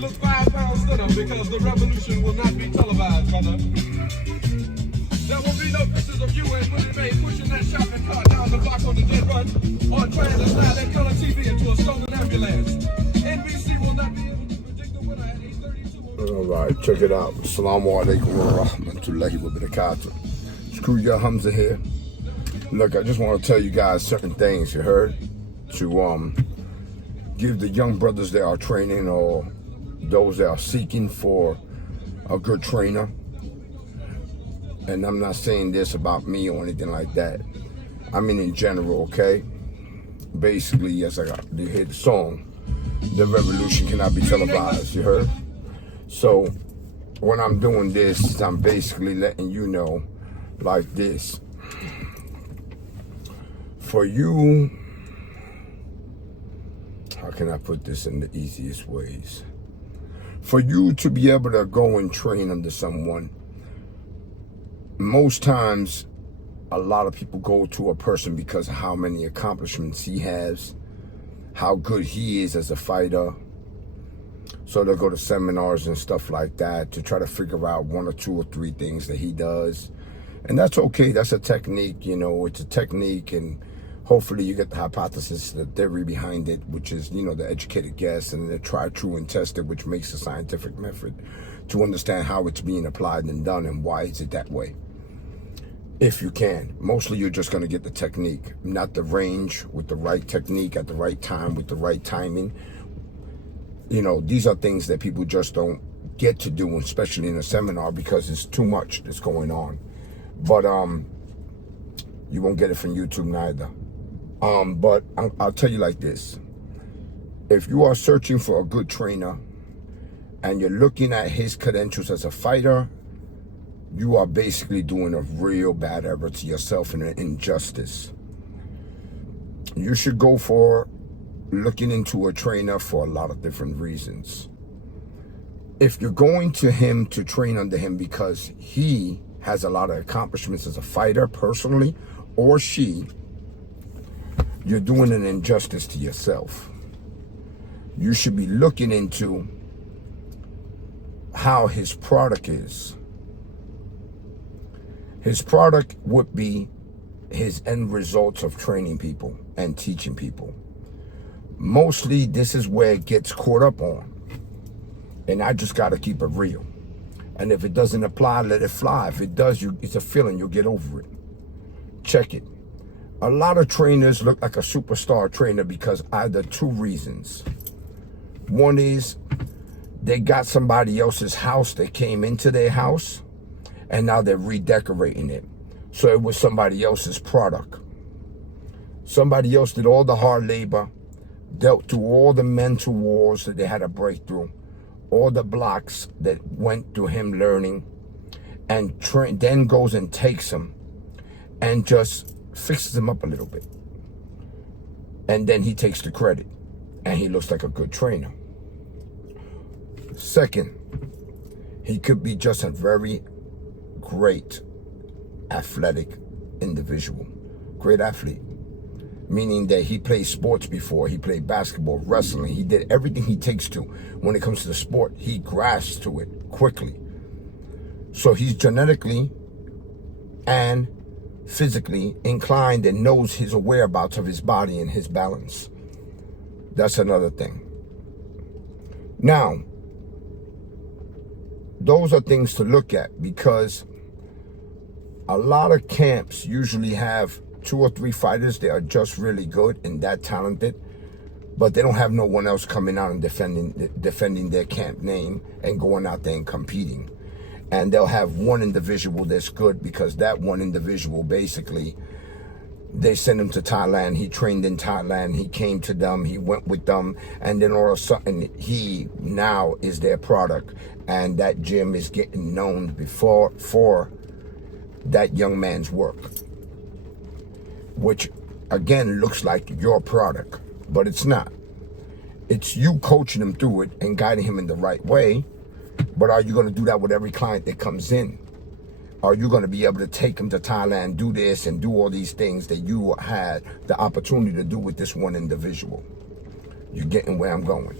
look 5 pounds thinner because the revolution will not be televised, brother. There will be no pictures of you and Willie Mae pushing that shopping cart down the block on the dead run or trying to slide that color TV into a stolen ambulance. NBC will not be able to predict the winner at 8:32. All right, check it out. Assalamu alaikum wa rahmatullahi wa barakatuh. It's KRUYOD HAMZAH here. Look, I just want to tell you guys certain things, you heard? To give the young brothers that are training or those that are seeking for a good trainer. And I'm not saying this about me or anything like that. I mean in general, okay? Basically, yes, they hear the song. The revolution cannot be televised, you heard? So when I'm doing this, I'm basically letting you know like this. For you, how can I put this in the easiest ways? For you to be able to go and train under someone, most times a lot of people go to a person because of how many accomplishments he has, how good he is as a fighter. So they'll go to seminars and stuff like that to try to figure out 1 or 2 or 3 things that he does. And that's okay. That's a technique, you know, it's a technique, and hopefully you get the hypothesis, the theory behind it, which is, you know, the educated guess and the try, true, and tested, which makes a scientific method to understand how it's being applied and done and why is it that way. If you can. Mostly you're just going to get the technique, not the range, with the right technique at the right time, with the right timing. You know, these are things that people just don't get to do, especially in a seminar, because it's too much that's going on. But you won't get it from YouTube neither. But I'll tell you like this. If you are searching for a good trainer and you're looking at his credentials as a fighter, you are basically doing a real bad error to yourself and an injustice. You should go for looking into a trainer for a lot of different reasons. If you're going to him to train under him because he has a lot of accomplishments as a fighter personally, or she, you're doing an injustice to yourself. You should be looking into how his product is. His product would be his end results of training people and teaching people. Mostly this is where it gets caught up on. And I just got to keep it real. And if it doesn't apply, let it fly. If it does, it's a feeling, you'll get over it. Check it. A lot of trainers look like a superstar trainer because either 2 reasons. One is they got somebody else's house that came into their house, and now they're redecorating it. So it was somebody else's product. Somebody else did all the hard labor, dealt through all the mental wars that they had to break through, all the blocks that went through him learning, and then goes and takes them and just fixes them up a little bit. And then he takes the credit and he looks like a good trainer. Second, he could be just a very great athletic individual, great athlete, meaning that he played sports before. He played basketball, wrestling. He did everything he takes to. When it comes to the sport, he grasps to it quickly. So he's genetically and physically inclined and knows his whereabouts of his body and his balance. That's another thing. Now, those are things to look at, because a lot of camps usually have 2 or 3 fighters that are just really good and that talented, but they don't have no one else coming out and defending their camp name and going out there and competing. And they'll have one individual that's good because that one individual, basically, they send him to Thailand. He trained in Thailand. He came to them. He went with them. And then all of a sudden, he now is their product. And that gym is getting known for that young man's work, which, again, looks like your product, but it's not. It's you coaching him through it and guiding him in the right way. But are you going to do that with every client that comes in? Are you going to be able to take him to Thailand, do this and do all these things that you had the opportunity to do with this one individual? You're getting where I'm going.